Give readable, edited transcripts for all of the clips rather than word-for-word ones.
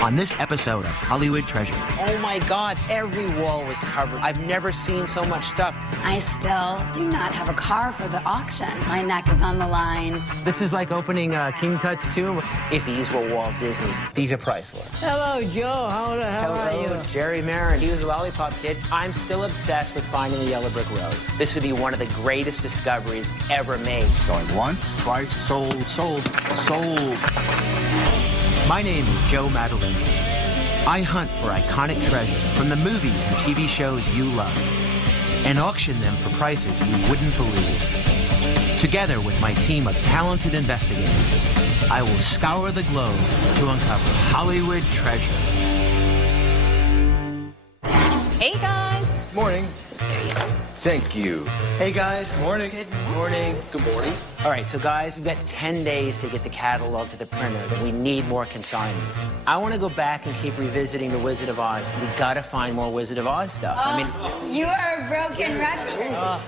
on this episode of Hollywood Treasure. Oh my God, every wall was covered. I've never seen so much stuff. I still do not have a car for the auction. My neck is on the line. This is like opening King Tut's tomb. If these were Walt Disney's, these are priceless. Hello, Joe. How the hell are you? Jerry Marin. He was a lollipop kid. I'm still obsessed with Finding the Yellow Brick Road. This would be one of the greatest discoveries ever made. Going once, twice, sold. My name is Joe Madeline. I hunt for iconic treasure from the movies and TV shows you love and auction them for prices you wouldn't believe. Together with my team of talented investigators, I will scour the globe to uncover Hollywood treasure. Hey, guys. Morning. Thank you. Hey guys. Morning. Good morning. Good morning. All right, so guys, we've got 10 days to get the catalog to the printer. We need more consignments. I want to go back and keep revisiting The Wizard of Oz. We got to find more Wizard of Oz stuff. You are a broken record.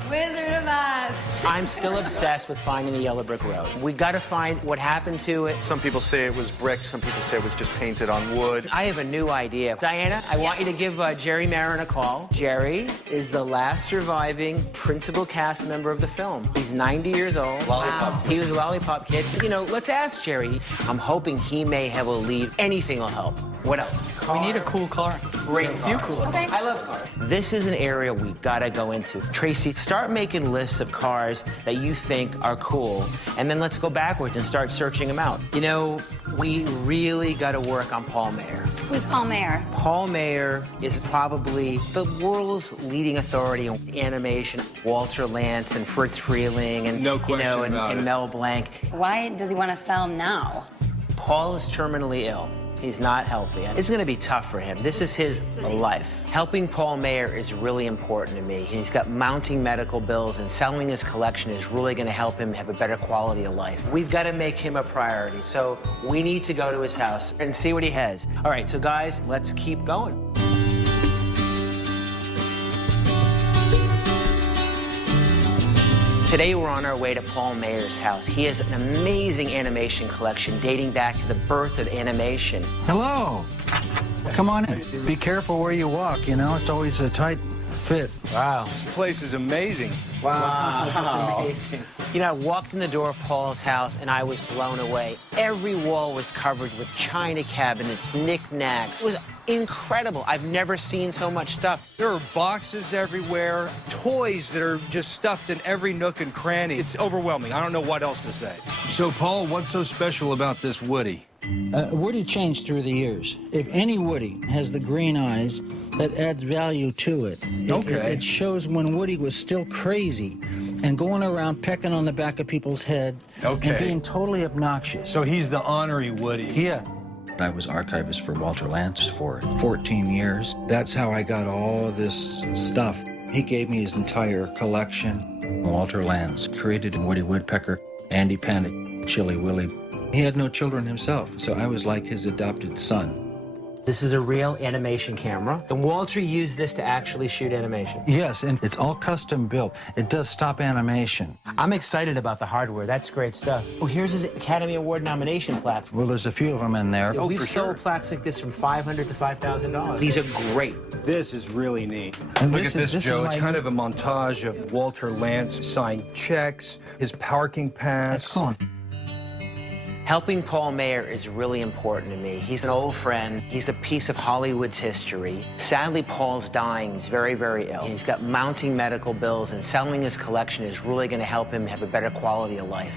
Wizard of Oz. I'm still obsessed with Finding the Yellow Brick Road. We got to find what happened to it. Some people say it was brick. Some people say it was just painted on wood. I have a new idea. Diana, I want you to give Jerry Marin a call. Jerry is the last surviving principal cast member of the film. He's 90 years old. Lollipop. He was a lollipop kid. You know, let's ask Jerry. I'm hoping he may have a lead. Anything will help. What else? We need a cool car. Great. A few cool. Okay. I love cars. This is an area we gotta go into. Tracy, start making lists of cars that you think are cool, and then let's go backwards and start searching them out. You know, we really gotta work on Paul Mayer. Who's Paul Mayer? Paul Mayer is probably the world's leading authority in animation. Walter Lantz and Fritz Freeling and, No question and about it. Mel Blanc. Why does he want to sell now? Paul is terminally ill. He's not healthy. It's gonna be tough for him. This is his life. Helping Paul Mayer is really important to me. He's got mounting medical bills, and selling his collection is really gonna help him have a better quality of life. We've gotta make him a priority, so we need to go to his house and see what he has. All right, so guys, let's keep going. Today we're on our way to Paul Mayer's house. He has an amazing animation collection dating back to the birth of animation. Hello. Come on in. Be careful where you walk, you know? It's always a tight fit. Wow. This place is amazing. Wow. That's amazing. You know, I walked in the door of Paul's house and I was blown away. Every wall was covered with china cabinets, knickknacks. It was incredible. I've never seen so much stuff. There are boxes everywhere, toys that are just stuffed in every nook and cranny. It's overwhelming. I don't know what else to say. So, Paul, what's so special about this Woody? Woody changed through the years. If any Woody has the green eyes, that adds value to it. Okay. It shows when Woody was still crazy and going around pecking on the back of people's head and being totally obnoxious. So he's the ornery Woody. Yeah. I was archivist for Walter Lantz for 14 years. That's how I got all this stuff. He gave me his entire collection. Walter Lantz created Woody Woodpecker, Andy Pannick, Chilly Willy. He had no children himself, so I was like his adopted son. This is a real animation camera. And Walter used this to actually shoot animation. Yes, and it's all custom built. It does stop animation. I'm excited about the hardware. That's great stuff. Oh, here's his Academy Award nomination plaques. Well, there's a few of them in there. We've sold plaques like this from $500 to $5,000. These are great. This is really neat. And Look at this, Joe. It's my- kind of a montage of Walter Lantz signed checks, his parking pass. That's cool. Helping Paul Mayer is really important to me. He's an old friend. He's a piece of Hollywood's history. Sadly, Paul's dying. He's very, very ill. He's got mounting medical bills, and selling his collection is really going to help him have a better quality of life.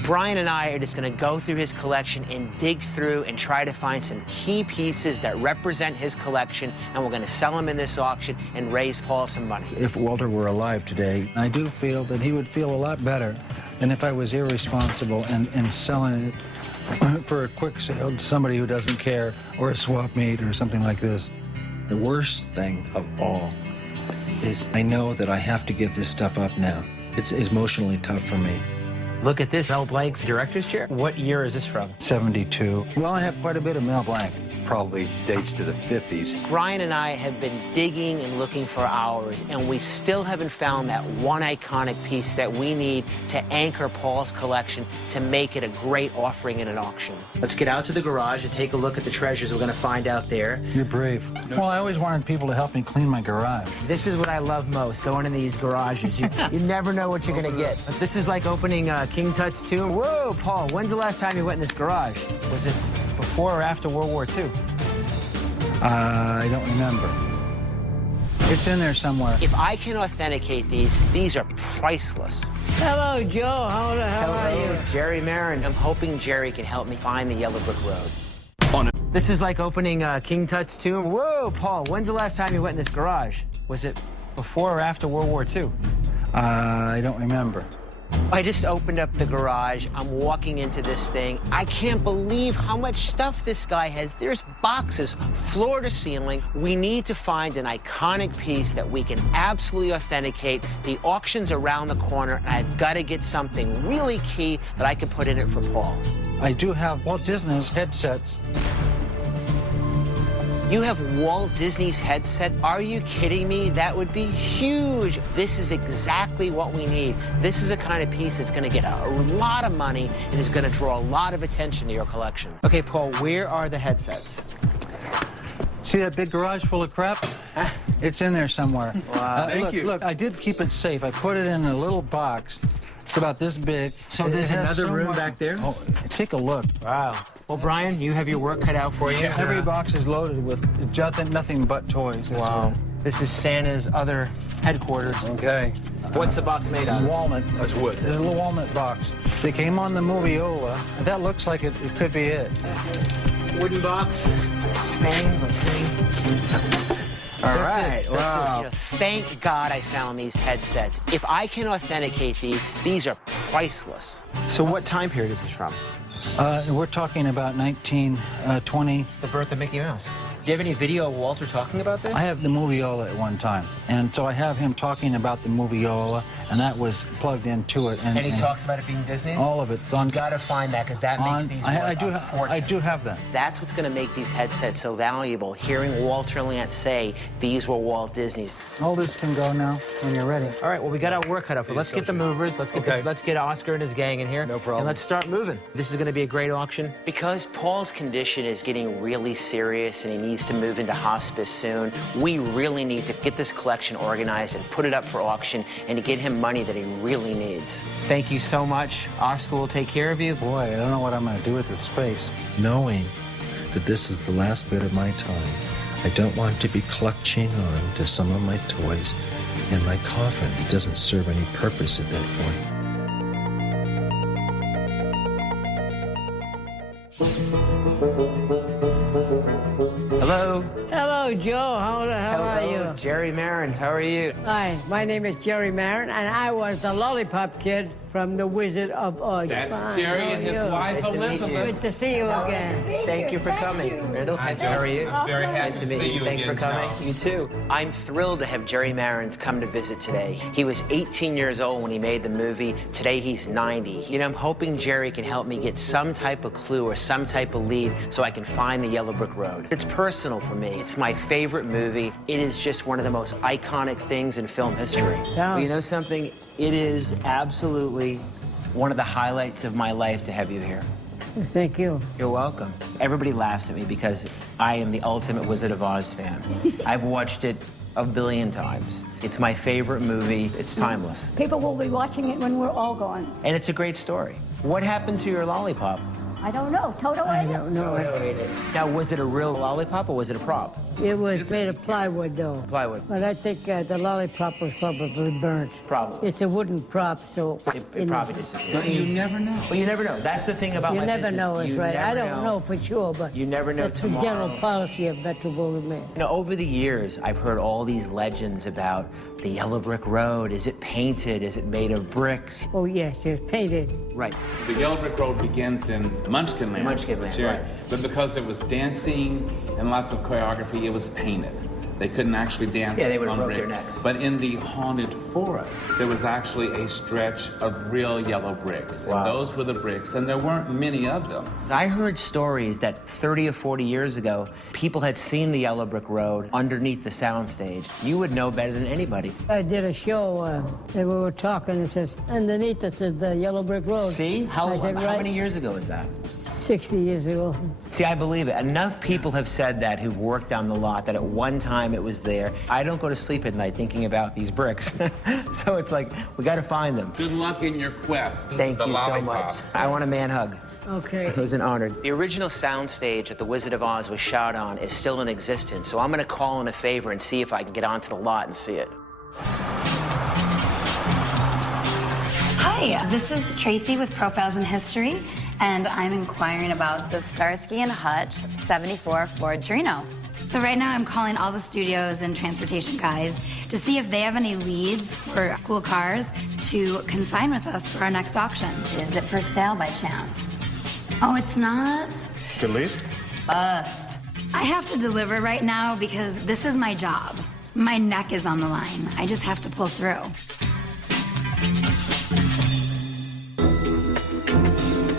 Brian and I are just going to go through his collection and dig through and try to find some key pieces that represent his collection, and we're going to sell them in this auction and raise Paul some money. If Walter were alive today, I do feel that he would feel a lot better than if I was irresponsible and selling it for a quick sale to somebody who doesn't care, or a swap meet or something like this. The worst thing of all is I know that I have to give this stuff up now. It's emotionally tough for me. Look at this, Mel Blanc's director's chair. What year is this from? 72. Well, I have quite a bit of Mel Blanc. probably dates to the 50s. Brian and I have been digging and looking for hours, and we still haven't found that one iconic piece that we need to anchor Paul's collection to make it a great offering in an auction. Let's get out to the garage and take a look at the treasures we're going to find out there. You're brave. Well, I always wanted people to help me clean my garage. This is what I love most, going in these garages. You never know what you're going to get. This is like opening King Tut's tomb. Whoa, Paul, when's the last time you went in this garage? Was it before or after World War II? I don't remember. It's in there somewhere. If I can authenticate these are priceless. Hello, Joe. How are you? Jerry Marin. I'm hoping Jerry can help me find the Yellow Brick Road. This is like opening King Tut's tomb. Whoa, Paul, when's the last time you went in this garage? Was it before or after World War II? I don't remember. I just opened up the garage. I'm walking into this thing. I can't believe how much stuff this guy has. There's boxes, floor to ceiling. We need to find an iconic piece that we can absolutely authenticate. The auction's around the corner, and I've got to get something really key that I can put in it for Paul. I do have Walt Disney's headsets. You have Walt Disney's headset? Are you kidding me? That would be huge. This is exactly what we need. This is a kind of piece that's going to get a lot of money and is going to draw a lot of attention to your collection. Okay, Paul, where are the headsets? See that big garage full of crap? It's in there somewhere. Wow. Thank you. Look, I did keep it safe. I put it in a little box. It's about this big. So there's another room back there? Oh, take a look. Wow. Well, Brian, you have your work cut out for you. Every box is loaded with nothing but toys. That's Wow. what- This is Santa's other headquarters. Okay. What's the box made of? Walnut. That's wood. There's a little walnut box. They came on the movieola. That looks like it could be it. Wooden box. Staying. Let's see. All right. Wow. Thank God I found these headsets. If I can authenticate these are priceless. So what time period is this from? We're talking about 1920. The birth of Mickey Mouse. Do you have any video of Walter talking about this? I have the movieola at one time, and so I have him talking about the movieola, and that was plugged into it. And he talks about it being Disney's? All of it's on. You gotta find that, because that makes these I worth a fortune. I do have that. That's what's gonna make these headsets so valuable. Hearing Walter Lantz say these were Walt Disney's. All this can go now when you're ready. All right, well, we got our work cut out for. Let's get the movers. Let's get Oscar and his gang in here. No problem. And let's start moving. This is gonna be a great auction. Because Paul's condition is getting really serious and he needs to move into hospice soon, we really need to get this collection organized and put it up for auction and to get him money that he really needs. Thank you so much. Oscar will take care of you. Boy, I don't know what I'm going to do with this space. Knowing that this is the last bit of my time, I don't want to be clutching on to some of my toys in my coffin. It doesn't serve any purpose at that point. Hello. Hello, Joe. How are you? Jerry Marin. How are you? Hi, my name is Jerry Marin, and I was the lollipop kid from The Wizard of Oz. That's Fine. Jerry How and are his you? wife, Nice to meet you. Elizabeth. Good to see you again. Thank you for coming. Randall, Hi, how are you? Very happy Nice to meet you. Thanks for again, coming. Joe. You too. I'm thrilled to have Jerry Marin's come to visit today. He was 18 years old when he made the movie. Today he's 90. You know, I'm hoping Jerry can help me get some type of clue or some type of lead so I can find the Yellow Brick Road. It's personal for me. It's my favorite movie. It is just one of the most iconic things in film history. Yeah. Well, you know something? It is absolutely one of the highlights of my life to have you here. Thank you. You're welcome. Everybody laughs at me because I am the ultimate Wizard of Oz fan. I've watched it a billion times. It's my favorite movie. It's timeless. People will be watching it when we're all gone. And it's a great story. What happened to your lollipop? I don't know. Toto I ate it? don't know. Now, was it a real lollipop or was it a prop? It was made of plywood, though. Plywood. But I think the lollipop was probably burnt. Probably. It's a wooden prop, so... It probably disappeared. You never know. Well, you never know. That's the thing about You my never business. know, is You right. I never don't know for sure, but... You never know that's the general tomorrow. policy of Metro Goldwyn Mayer. You know, over the years, I've heard all these legends about the Yellow Brick Road. Is it painted? Is it made of bricks? Oh, yes, it's painted. Right. The Yellow Brick Road begins in Munchkin Land. Munchkin Land, Jerry. right. But because it was dancing and lots of choreography, it was painted. They couldn't actually dance. Yeah, they would have on broke their brick. necks. But in the haunted forest, there was actually a stretch of real yellow bricks. Wow. And those were the bricks, and there weren't many of them. I heard stories that 30 or 40 years ago, people had seen the yellow brick road underneath the soundstage. You would know better than anybody. I did a show and we were talking. It says underneath it says the yellow brick road. See? How many years ago is that? 60 years ago. See, I believe it. Enough people have said that who've worked down the lot that at one time it was there. I don't go to sleep at night thinking about these bricks. So it's like, we got to find them. Good luck in your quest. Thank you so much. I want a man hug. Okay. It was an honor. The original soundstage that The Wizard of Oz was shot on is still in existence, so I'm going to call in a favor and see if I can get onto the lot and see it. Hi, this is Tracy with Profiles in History, and I'm inquiring about the Starsky and Hutch 74 Ford Torino. So right now I'm calling all the studios and transportation guys to see if they have any leads for cool cars to consign with us for our next auction. Is it for sale by chance? Oh, it's not? Good lead. Bust. I have to deliver right now because this is my job. My neck is on the line. I just have to pull through.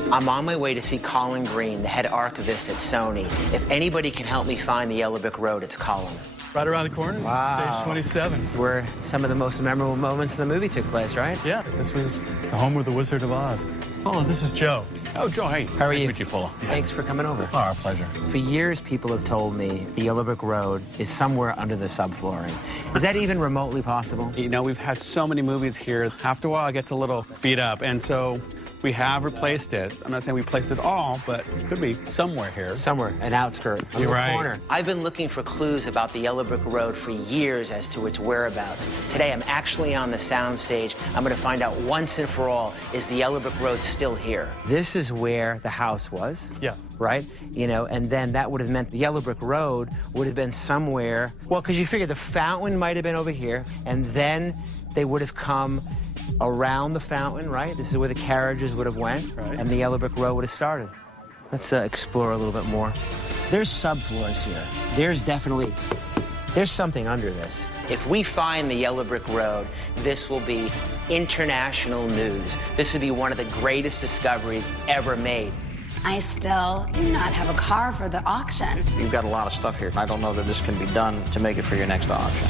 I'm on my way to see Colin Green, the head archivist at Sony. If anybody can help me find the Yellow Brick Road, it's Colin. Right around the corner is stage 27. Where some of the most memorable moments in the movie took place, right? Yeah, this was the home of the Wizard of Oz. Oh, this is Joe. Oh, Joe, hey. How are you? Nice to meet you, Paula. Thanks for coming over. Oh, our pleasure. For years, people have told me the Yellow Brick Road is somewhere under the subflooring. Is that even remotely possible? You know, we've had so many movies here. After a while, it gets a little beat up, and so we have replaced it. I'm not saying we placed it all, but it could be somewhere here. Somewhere, an outskirt, a little right. corner. I've been looking for clues about the Yellow Brick Road for years as to its whereabouts. Today, I'm actually on the soundstage. I'm going to find out once and for all, is the Yellow Brick Road still here? This is where the house was. Yeah. Right? You know, and then that would have meant the Yellow Brick Road would have been somewhere. Well, because you figure the fountain might have been over here, and then they would have come around the fountain, right? This is where the carriages would have went, right. And the Yellow Brick Road would have started. Let's explore a little bit more. There's subfloors here. There's something under this. If we find the Yellow Brick Road, this will be international news. This would be one of the greatest discoveries ever made. I still do not have a car for the auction. You've got a lot of stuff here. I don't know that this can be done to make it for your next auction.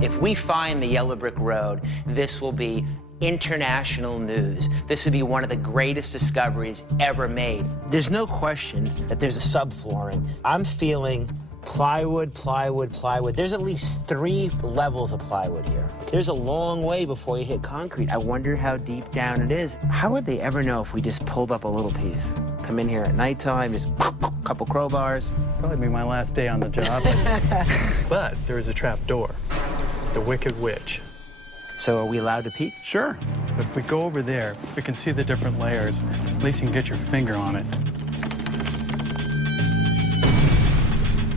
If we find the Yellow Brick Road, this will be international news. This would be one of the greatest discoveries ever made. There's no question that there's a subflooring. I'm feeling plywood, plywood, plywood. There's at least 3 levels of plywood here. There's a long way before you hit concrete. I wonder how deep down it is. How would they ever know if we just pulled up a little piece? Come in here at nighttime, just a couple crowbars. Probably be my last day on the job. But there is a trap door. The Wicked Witch. So are we allowed to peek? Sure. But if we go over there, we can see the different layers. At least you can get your finger on it.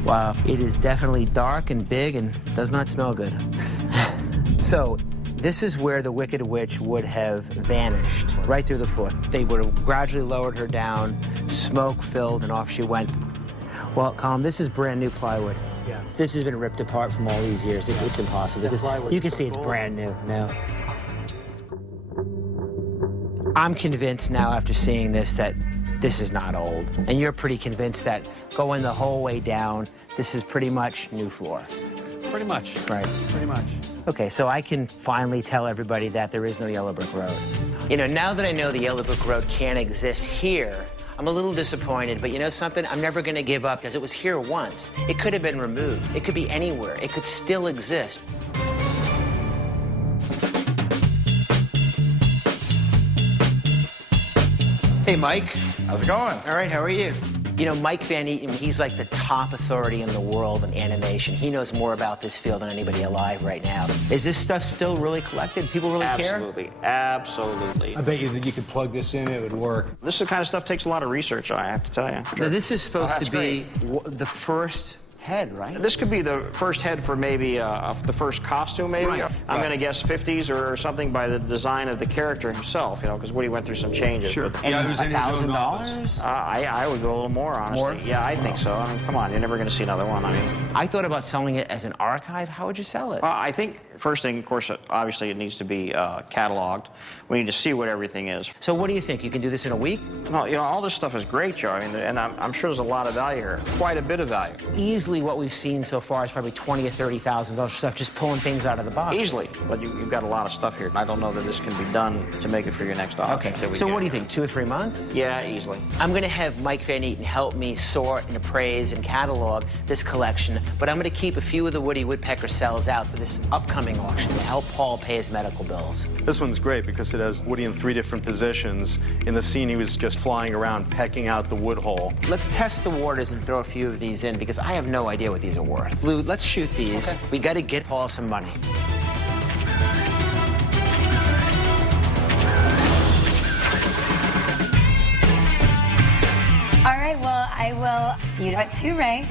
Wow, it is definitely dark and big and does not smell good. So, this is where the Wicked Witch would have vanished, right through the foot. They would have gradually lowered her down, smoke filled, and off she went. Well, Colin, this is brand new plywood. Yeah. This has been ripped apart from all these years. It's impossible. Because you can see it's brand new now. I'm convinced now after seeing this that this is not old. And you're pretty convinced that going the whole way down, this is pretty much new floor. Pretty much. Right. Pretty much. Okay, so I can finally tell everybody that there is no Yellow Brick Road. You know, now that I know the Yellow Brick Road can't exist here, I'm a little disappointed, but you know something? I'm never gonna give up because it was here once. It could have been removed. It could be anywhere. It could still exist. Hey, Mike. How's it going? All right, how are you? You know, Mike Van Eaton, he's like the top authority in the world of animation. He knows more about this field than anybody alive right now. Is this stuff still really collected? People really care? Absolutely. Absolutely. I bet you that you could plug this in, it would work. This is the kind of stuff takes a lot of research, I have to tell you. Now, this is supposed to be great. the first head, right? This could be the first head for maybe the first costume, maybe. Right. I'm going to guess 50s or something by the design of the character himself, you know, because Woody went through some changes. Sure. But, Yeah, it was in his own $1,000? I would go a little more, honestly. More? Yeah, I think so. I mean, come on, you're never going to see another one. I mean, I thought about selling it as an archive. How would you sell it? I think first thing, of course, obviously it needs to be cataloged. We need to see what everything is. So what do you think? You can do this in a week? No, you know, all this stuff is great, Joe. I mean, and I'm sure there's a lot of value here. Quite a bit of value. Easily what we've seen so far is probably $20,000 or $30,000 stuff, just pulling things out of the box. Easily. But you've got a lot of stuff here. I don't know that this can be done to make it for your next auction. Okay. So what do you think, 2 or 3 months? Yeah, easily. I'm going to have Mike Van Eaton help me sort and appraise and catalog this collection, but I'm going to keep a few of the Woody Woodpecker cells out for this upcoming auction to help Paul pay his medical bills. This one's great because it has Woody in 3 different positions. In the scene, he was just flying around, pecking out the wood hole. Let's test the waters and throw a few of these in because I have no idea what these are worth. Lou, let's shoot these. Okay. We got to get Paul some money. All right, well, I will see you at 2, Ray.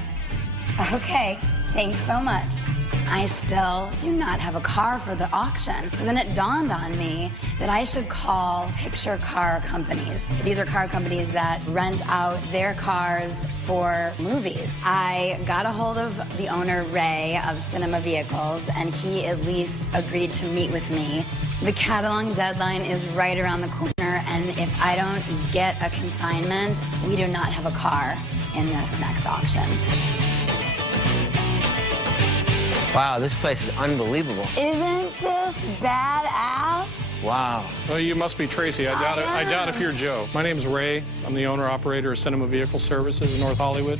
Okay, thanks so much. I still do not have a car for the auction. So then it dawned on me that I should call picture car companies. These are car companies that rent out their cars for movies. I got a hold of the owner, Ray, of Cinema Vehicles, and he at least agreed to meet with me. The catalog deadline is right around the corner, and if I don't get a consignment, we do not have a car in this next auction. Wow, this place is unbelievable. Isn't this badass? Wow. Well, you must be Tracy. I doubt if you're Joe. My name's Ray. I'm the owner-operator of Cinema Vehicle Services in North Hollywood.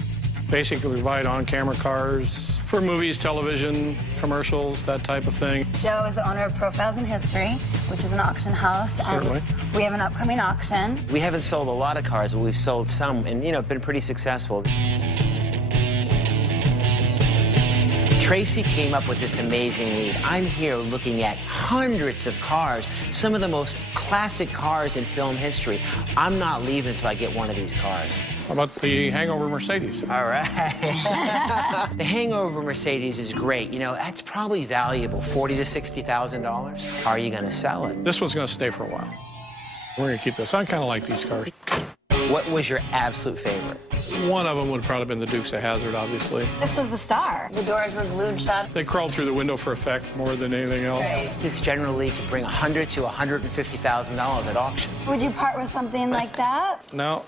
Basically provide on-camera cars for movies, television, commercials, that type of thing. Joe is the owner of Profiles in History, which is an auction house, and Certainly. we have an upcoming auction. We haven't sold a lot of cars, but we've sold some and, you know, been pretty successful. Tracy came up with this amazing lead. I'm here looking at hundreds of cars, some of the most classic cars in film history. I'm not leaving until I get one of these cars. How about the Hangover Mercedes? All right. The Hangover Mercedes is great. You know, that's probably valuable, $40,000 to $60,000. How are you going to sell it? This one's going to stay for a while. We're going to keep this. I kind of like these cars. What was your absolute favorite? One of them would have probably been the Dukes of Hazzard, obviously. This was the star. The doors were glued shut. They crawled through the window for effect more than anything else. Right. This generally can bring $100,000 to $150,000 at auction. Would you part with something like that? No.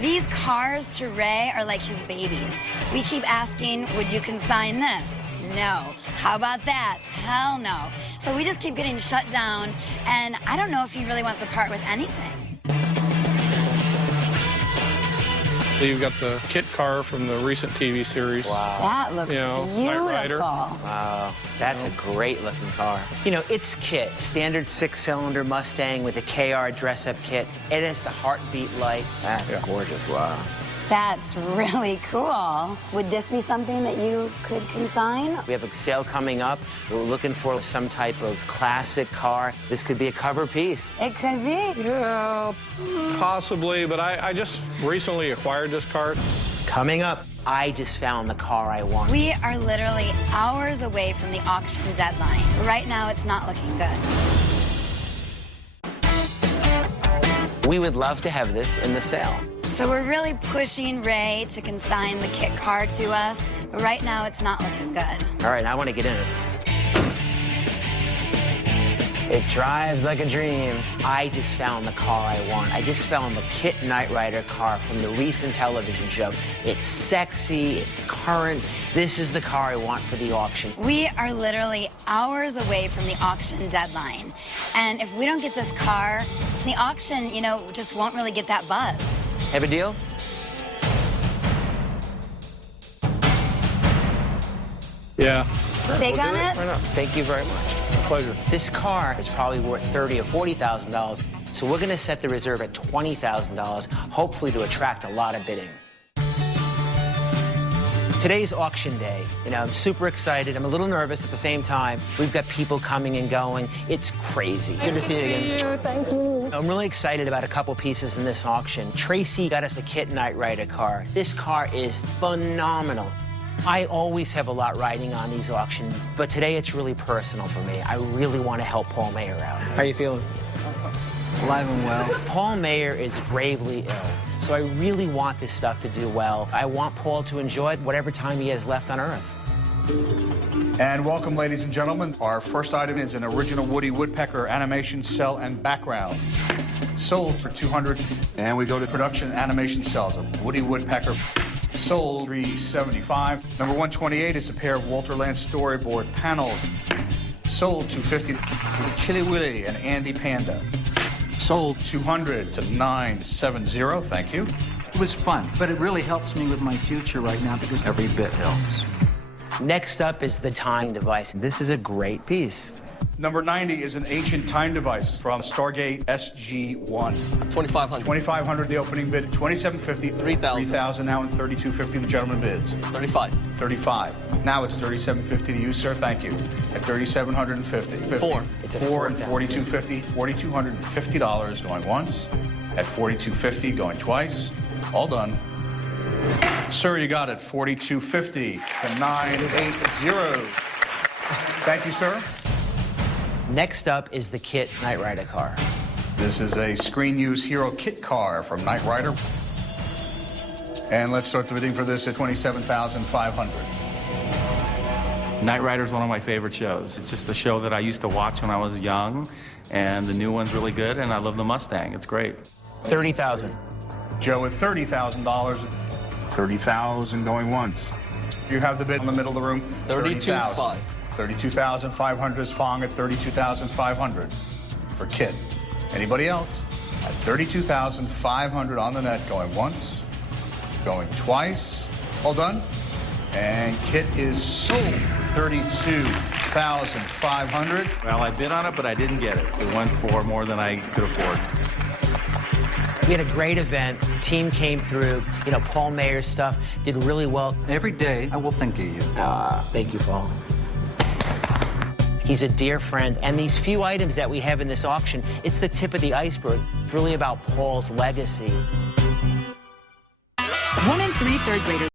These cars to Ray are like his babies. We keep asking, would you consign this? No. How about that? Hell no. So we just keep getting shut down, and I don't know if he really wants to part with anything. So you've got the kit car from the recent TV series. Wow. That looks beautiful. Wow, that's a great looking car. You know, it's kit, standard 6-cylinder Mustang with a KR dress-up kit. It has the heartbeat light. That's gorgeous, wow. That's really cool. Would this be something that you could consign? We have a sale coming up. We're looking for some type of classic car. This could be a cover piece. It could be. Yeah, possibly, but I just recently acquired this car. Coming up, I just found the car I want. We are literally hours away from the auction deadline. Right now, it's not looking good. We would love to have this in the sale. So we're really pushing Ray to consign the kit car to us, but right now it's not looking good. All right, I want to get in it. It drives like a dream. I just found the car I want. I just found the Kit Knight Rider car from the recent television show. It's sexy, it's current. This is the car I want for the auction. We are literally hours away from the auction deadline. And if we don't get this car, the auction, you know, just won't really get that buzz. Have a deal? Yeah. Shake on it? Why not? Thank you very much. Pleasure. This car is probably worth $30,000 or $40,000, so we're going to set the reserve at $20,000, hopefully to attract a lot of bidding. Today's auction day. You know, I'm super excited. I'm a little nervous at the same time. We've got people coming and going. It's crazy. Good to see you again. Thank you. I'm really excited about a couple pieces in this auction. Tracy got us a Kit Knight Rider car. This car is phenomenal. I always have a lot riding on these auctions, but today it's really personal for me. I really want to help Paul Mayer out. How you feeling? Alive and well. Paul Mayer is gravely ill, so I really want this stuff to do well. I want Paul to enjoy whatever time he has left on Earth. And welcome, ladies and gentlemen. Our first item is an original Woody Woodpecker animation cell and background. Sold for $200. And we go to production animation cells of Woody Woodpecker. Sold $375. Number 128 is a pair of Walter Lantz storyboard panels. Sold $250. This is Chili Willy and Andy Panda. Sold $200 to $970. Thank you. It was fun, but it really helps me with my future right now because every bit helps. Next up is the time device. This is a great piece. Number 90 is an ancient time device from Stargate SG-1. 2,500. 2,500 the opening bid, 2,750. 3,000. 3,000 now, and 3,250 the gentleman bids. 35. 35. Now it's 3,750 to you, sir. Thank you. At 3,750. 4. It's a 4 and 4,000. 4,250. $4,250 going once. At 4,250 going twice. All done. Sir, you got it. 4,250 to 980. Thank you, sir. Next up is the Kit Knight Rider car. This is a Screen Use Hero Kit car from Knight Rider. And let's start the bidding for this at $27,500. Knight Rider is one of my favorite shows. It's just a show that I used to watch when I was young, and the new one's really good, and I love the Mustang. It's great. $30,000. Joe with $30,000. $30,000 going once. You have the bid in the middle of the room. 32,500. 32,500 is Fong at 32,500 for Kit. Anybody else? At 32,500 on the net, going once, going twice. All done. And Kit is sold for 32,500. Well, I bid on it, but I didn't get it. It went for more than I could afford. We had a great event. Team came through. You know, Paul Mayer's stuff did really well. Every day, I will think of you. Thank you, Paul. He's a dear friend, and these few items that we have in this auction, it's the tip of the iceberg. It's really about Paul's legacy. 1 in 3 third graders